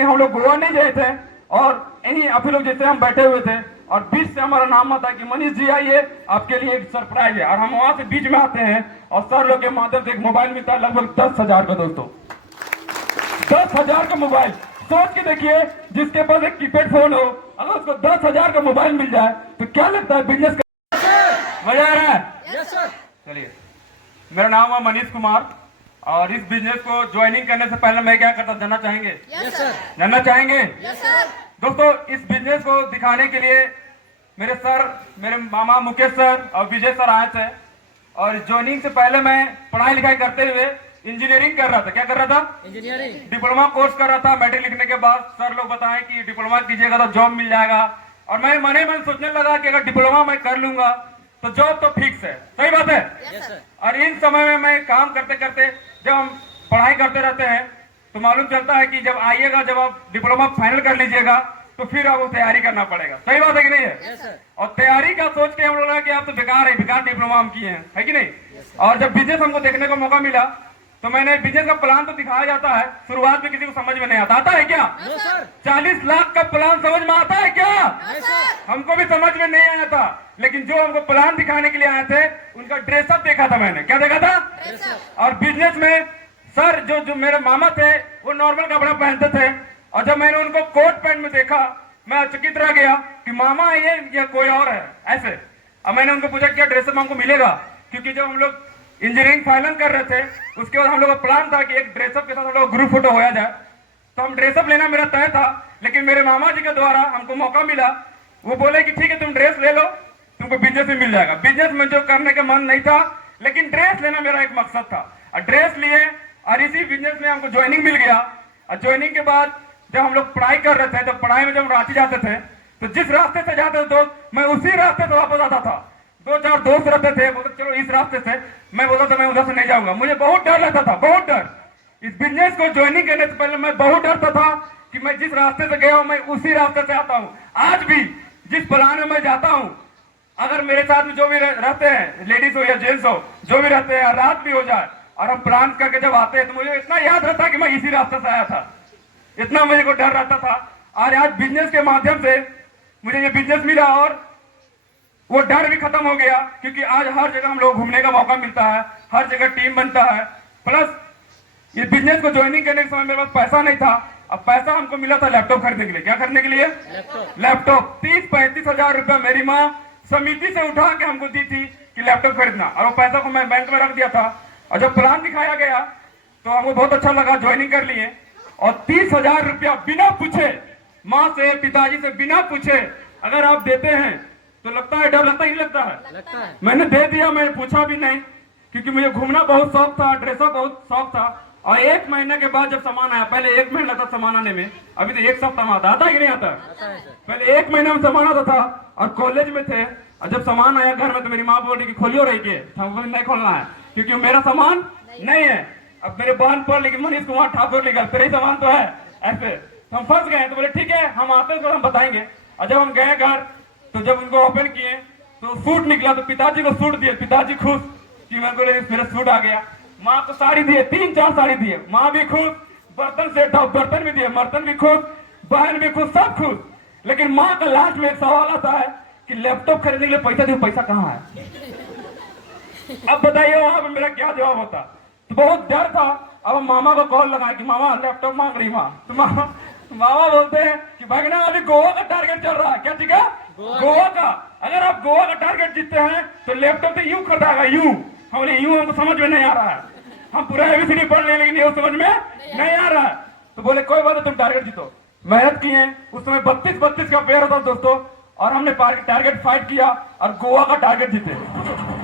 हम लोग गोवा नहीं गए थे और यहीं आप लोग जैसे हम बैठे हुए थे और बीच से हमारा नाम आता है कि मनीष जी आइए, आपके लिए एक सरप्राइज है। और हम वहां से बीच में आते हैं और सर लोग के माध्यम से एक मोबाइल मिलता है लगभग 10,000 का। दोस्तों 10,000 का मोबाइल, सोच के देखिए, जिसके पास एक कीपैड फोन हो अगर उसको 10,000 का मोबाइल मिल जाए तो क्या लगता है बिजनेस का मजा आ रहा है? Yes sir. चलिए, मेरा नाम है मनीष कुमार और इस बिजनेस को ज्वाइनिंग करने से पहले मैं क्या करता जानना चाहेंगे? Yes sir. जानना चाहेंगे? Yes sir. दोस्तों इस बिजनेस को दिखाने के लिए मेरे सर, मेरे मामा मुकेश सर और विजय सर आए थे और ज्वाइनिंग से पहले मैं पढ़ाई लिखाई करते हुए इंजीनियरिंग कर रहा था। क्या कर रहा था? इंजीनियरिंग डिप्लोमा कोर्स कर रहा था। मैट्रिक लिखने के बाद सर लोग बताएं कि डिप्लोमा कीजिएगा तो जॉब मिल जाएगा और मैं मन ही मन सोचने लगा कि अगर डिप्लोमा मैं कर लूंगा तो जॉब तो फिक्स है। सही बात है? Yes sir. और इन समय में मैं काम करते करते जब हम पढ़ाई करते रहते हैं तो मालूम चलता है कि जब आइएगा, जब आप डिप्लोमा फाइनल कर लीजिएगा तो फिर आपको तैयारी करना पड़ेगा। सही बात है कि नहीं है? Yes sir. और तैयारी का सोच के हम लोग लगा कि आप तो बेकार है, बेकार डिप्लोमा हम किए हैं, है कि नहीं? और जब बिजनेस हमको देखने को मौका मिला तो मैंने बिजनेस का प्लान तो दिखाया जाता है, शुरुआत में किसी को समझ में नहीं आता। आता है क्या? No sir. 40 लाख का प्लान समझ में आता है क्या? Yes sir. हमको भी समझ में नहीं आया था, लेकिन जो हमको प्लान दिखाने के लिए आए थे उनका ड्रेसअप देखा था मैंने। क्या देखा था? और बिजनेस में सर जो मेरे मामा थे वो नॉर्मल कपड़ा पहनते थे और जब मैंने उनको कोट पैंट में देखा मैं अचकित रह गया कि मामा ये या कोई और है ऐसे। अब मैंने उनको पूछा क्या ड्रेसअप हमको मिलेगा, क्योंकि जब हम लोग इंजीनियरिंग फाइनल कर रहे थे उसके बाद हम लोग का प्लान था कि एक ड्रेसअप के साथ हम लोग ग्रुप फोटो होया जाए। तो हम ड्रेसअप लेना मेरा तय था, लेकिन मेरे मामा जी के द्वारा हमको मौका मिला। वो बोले कि ठीक है तुम ड्रेस ले लो, तुमको बिजनेस में मिल जाएगा। बिजनेस में जो करने का मन नहीं था, लेकिन ड्रेस लेना मेरा एक मकसद था और ड्रेस लिए और इसी बिजनेस में हमको ज्वाइनिंग मिल गया। और ज्वाइनिंग के बाद जब हम लोग पढ़ाई कर रहे थे तो पढ़ाई में जब हम रांची जाते थे तो जिस रास्ते से जाते थे दोस्त, मैं उसी रास्ते से वापस आता था। 2-4 दोस्त रहते थे, बोलते चलो इस रास्ते से, मैं बोलता था मैं उधर से नहीं जाऊंगा। मुझे बहुत डर लगता था, बहुत डर। इस बिजनेस को ज्वाइनिंग करने से पहले मैं बहुत डरता था कि मैं जिस रास्ते से गया हूं मैं उसी रास्ते से आता हूं। आज भी जिस प्लान में मैं जाता हूं, अगर मेरे साथ में जो भी रहते हैं, लेडीज हो या जेंट्स हो, जो भी रहते हैं, रात भी हो जाए और हम प्लान करके जब आते हैं तो मुझे इतना याद रहता है कि मैं इसी रास्ते से आया था। इतना मुझे को डर रहता था। और आज बिजनेस के माध्यम से मुझे ये बिजनेस मिला और वो डर भी खत्म हो गया, क्योंकि आज हर जगह हम लोग घूमने का मौका मिलता है, हर जगह टीम बनता है। प्लस ये बिजनेस को ज्वाइनिंग करने के समय मेरे पास पैसा नहीं था, अब पैसा हमको मिला था लैपटॉप खरीदने के लिए। क्या खरीदने के लिए? लैपटॉप 30-35 हजार रुपया मेरी माँ समिति से उठा के हमको दी थी कि लैपटॉप खरीदना, और वो पैसा को मैं बैंक में रख दिया था। और जब प्लान दिखाया गया तो हमको बहुत अच्छा लगा, ज्वाइनिंग कर लिए। और 30,000 रुपया बिना पूछे, माँ से पिताजी से बिना पूछे अगर आप देते हैं तो लगता है डर, लगता ही लगता है। लगता है। मैंने दे दिया, मैंने पूछा भी नहीं, क्योंकि मुझे घूमना बहुत शौक था, ड्रेसअप बहुत शौक था। और 1 महीने के बाद जब सामान आया, पहले 1 महीना लगता सामान आने में, अभी तो 1 सप्ताह में आता है कि नहीं आता? पहले 1 महीने में सामान आता था और कॉलेज में थे, और जब सामान आया घर में तो मेरी माँ बोल रही कि खोलियो रही के, हमको नहीं खोलना है क्योंकि मेरा सामान नहीं है। अब मेरे बहन पर लेकिन मनीष कुमार ठाकुर लिखा, तेरे ही सामान तो है ऐसे। तो हम फंस गए, तो बोले ठीक है हम आते हैं तो हम बताएंगे। और जब हम गए घर तो जब उनको ओपन किए तो सूट निकला, तो पिताजी को सूट दिए, पिताजी खुश कि मेरा सूट आ गया। माँ को साड़ी दिए, 3-4 साड़ी दिए, माँ भी खुश, बर्तन सेट था, बर्तन भी दिए, बर्तन भी खुश, बहन भी खुश, सब खुश। लेकिन माँ का लास्ट में एक सवाल आता है कि लैपटॉप खरीदने के लिए पैसा दियो, पैसा कहाँ है? अब बताइए वहां पर मेरा क्या जवाब होता? तो बहुत डर था। अब मामा को कॉल लगाया कि मामा लैपटॉप मांग रही माँ, तो मामा बोलते हैं कि भगना अभी गोवा का टारगेट चल रहा है। क्या ठीक है? गोवा का। अगर आप गोवा का टारगेट जीतते हैं तो लैपटॉप तो यूं खरीदागा, यूं। हम बोले यूं हमको समझ में नहीं आ रहा है, हम पूरा एबीसीडी पढ़ ले लेकिन ये समझ में नहीं आ रहा है। तो बोले कोई बात नहीं, तुम टारगेट जीतो। मेहनत किए, उस समय 32 का पेयर होता दोस्तों, और हमने टारगेट फाइट किया और गोवा का टारगेट जीते।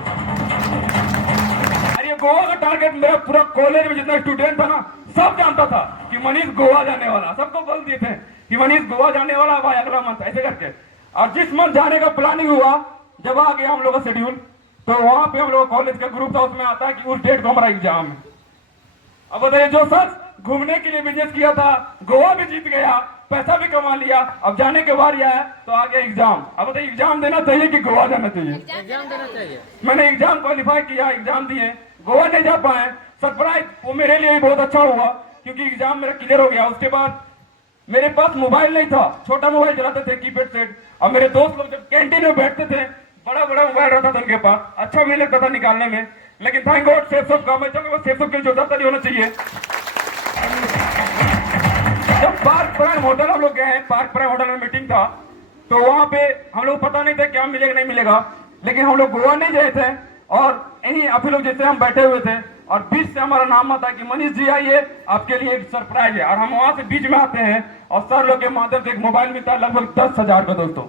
गोवा का टारगेट मेरा पूरा कॉलेज में जितना स्टूडेंट था ना, सब जानता था कि मनीष गोवा जाने वाला। सबको बोल दिए थे कि मनीष गोवा जाने वाला भाई अगला मंथ, ऐसे करके। और जिस मंथ जाने का प्लानिंग हुआ, जब आ गया हम लोग का शेड्यूल, तो वहां पे हम लोग कॉलेज का ग्रुप था, उसमें आता है कि उस डेट को हमारा एग्जाम है। अब बताइए, जो सच घूमने के लिए बिजनेस किया था, गोवा भी जीत गया, पैसा भी कमा लिया, अब जाने के बाद आया तो आ गया एग्जाम। अब बताइए एग्जाम देना चाहिए कि गोवा जाना चाहिए? एग्जाम देना चाहिए। मैंने एग्जाम क्वालिफाई किया, एग्जाम दिए, गोवा नहीं जा पाए। सरप्राइज वो मेरे लिए भी बहुत अच्छा हुआ, क्योंकि एग्जाम मेरा क्लियर हो गया। उसके बाद मेरे पास मोबाइल नहीं था, छोटा मोबाइल चलाते थे कीपैड सेट। और मेरे दोस्त लोग जब कैंटीन में बैठते थे, बड़ा बड़ा मोबाइल रहता था उनके पास, अच्छा भी लगता था निकालने में। लेकिन थैंक गॉड सेफ सब काम है, सेफ सब के लिए जोता नहीं होना चाहिए। जब पार्क प्राइम होटल हम लोग गए हैं, पार्क प्राइम होटल में मीटिंग था, तो वहां पे हम लोग पता नहीं था क्या मिलेगा नहीं मिलेगा, लेकिन हम लोग गोवा नहीं गए थे और इन्हीं आप लोग जैसे हम बैठे हुए थे और बीच से हमारा नाम आता है कि मनीष जी आइए, आपके लिए एक सरप्राइज है। और हम वहां से बीच में आते हैं और सर लोग के माध्यम से एक मोबाइल मिलता है लगभग 10,000 का। दोस्तों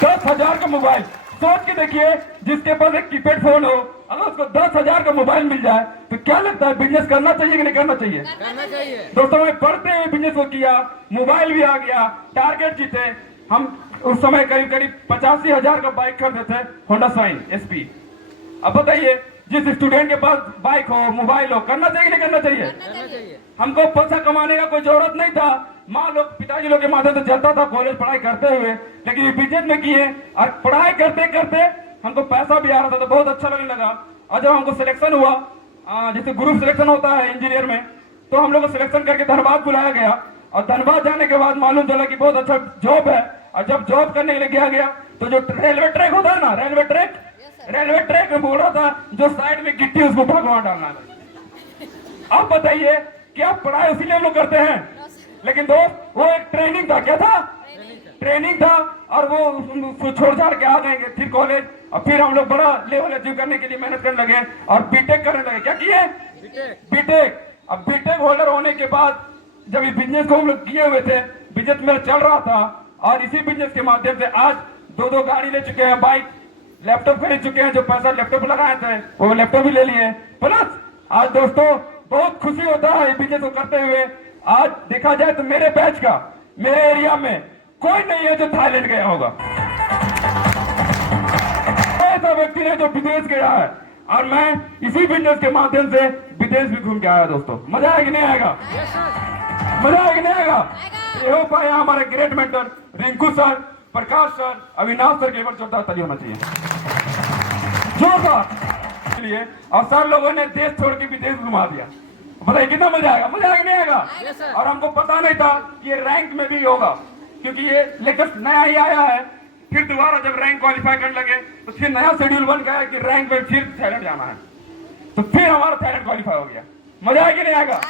10,000 का मोबाइल, सोच के देखिए, जिसके पास एक कीपैड फोन हो अगर उसको 10,000 का मोबाइल मिल जाए तो क्या लगता है, बिजनेस करना चाहिए कि नहीं करना चाहिए? करना चाहिए। दोस्तों मैं पढ़ते हुए बिजनेस को किया, मोबाइल भी आ गया, टारगेट जीते। हम उस समय करीब करीब 85,000 का बाइक खरीदे थे, होंडा साइन एसपी। अब बताइए, जिस स्टूडेंट के पास बाइक हो, मोबाइल हो, करना चाहिए कि नहीं करना चाहिए? करना चाहिए। हमको पैसा कमाने का कोई जरूरत नहीं था, माँ लोग पिताजी लोग के माध्यम से चलता था कॉलेज पढ़ाई करते हुए, लेकिन ये बिजनेस में किए और पढ़ाई करते करते हमको पैसा भी आ रहा था तो बहुत अच्छा लगने लगा। और जब हमको सिलेक्शन हुआ, जैसे ग्रुप सिलेक्शन होता है इंजीनियर में, तो हम लोग को सिलेक्शन करके धनबाद बुलाया गया। और धनबाद जाने के बाद मालूम चला कि बहुत अच्छा जॉब है। और जब जॉब करने के लिए गया तो जो रेलवे ट्रैक होता है ना, रेलवे ट्रैक में बोल रहा था जो साइड में गिट्टी उसको भगवान डालना है। अब बताइए क्या पढ़ाई उसी लिए हम लोग करते हैं? लेकिन दोस्त वो एक ट्रेनिंग था, क्या था? ट्रेनिंग था। और वो उसको छोड़ छाड़ के आ जाएंगे फिर कॉलेज, और फिर हम लोग बड़ा लेवल अचीव करने के लिए मेहनत करने लगे और बीटेक करने लगे। क्या किए? बीटेक। अब बीटेक होल्डर होने के बाद जब इस बिजनेस को हम लोग किए हुए थे, बिजनेस मेरा चल रहा था और इसी बिजनेस के माध्यम से आज दो गाड़ी ले चुके हैं, बाइक, लैपटॉप खरीद चुके हैं। जो पैसा लैपटॉप लगाए थे वो लैपटॉप भी ले लिए। प्लस आज दोस्तों बहुत खुशी होता है इस बिजनेस को करते हुए। आज देखा जाए तो मेरे बैच का मेरे एरिया में कोई नहीं है जो थाईलैंड गया होगा, ऐसा व्यक्ति है जो विदेश गया है। और मैं इसी बिजनेस के माध्यम से विदेश भी घूम के आया। दोस्तों मजा आएगा नहीं आएगा? मजा आएगा नहीं आएगा? ये हो पाया हमारे ग्रेट मेंटर रिंकू सर, प्रकाश सर, अविनाश सर के ऊपर जोरदार ताली होना चाहिए, जोरदार लिए। और सर लोगों ने देश छोड़ के विदेश घुमा दिया। बताइए कितना मजा आएगा? मजा आएगा नहीं आएगा? और हमको पता नहीं था कि ये रैंक में भी होगा, क्योंकि ये लेटेस्ट नया ही आया है। फिर दोबारा जब रैंक क्वालिफाई करने लगे तो फिर नया शेड्यूल बन गया कि रैंक में फिर थाईलैंड जाना है, तो फिर हमारा थाईलैंड क्वालिफाई हो गया। मजा आएगा नहीं आएगा?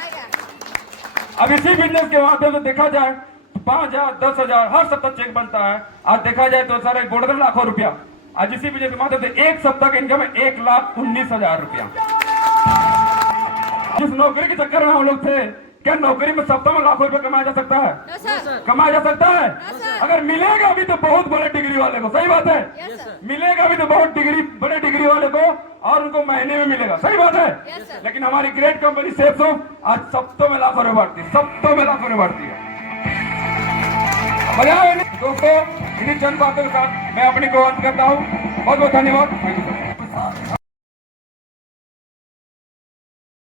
अब इसी बिजनेस के माध्यम से देखा जाए तो 5,000 10,000 हर सप्ताह चेक बनता है। आज देखा जाए तो सारे 1.5 लाखों रुपया आज इसी बिजनेस के माध्यम से एक सप्ताह का इनकम है 1,19,000 रुपया। जिस नौकरी के चक्कर में हम लोग थे, क्या नौकरी में सप्ताह में लाखों रुपए कमाया जा सकता है? कमाया जा सकता है? अगर मिलेगा भी तो बहुत बड़े डिग्री वाले को, सही बात है, मिलेगा भी तो बहुत बड़े डिग्री वाले को, और उनको महीने में मिलेगा, सही बात है। लेकिन हमारी ग्रेट कंपनी सेफसॉफ्ट आज सप्ताह में लाखों रुपए बांटती है, सप्ताह में लाखों रुपए बांटती है। मजा आया दोस्तों? इन्हीं चंद बातों के साथ मैं अपनी को अंत करता हूँ। बहुत बहुत धन्यवाद।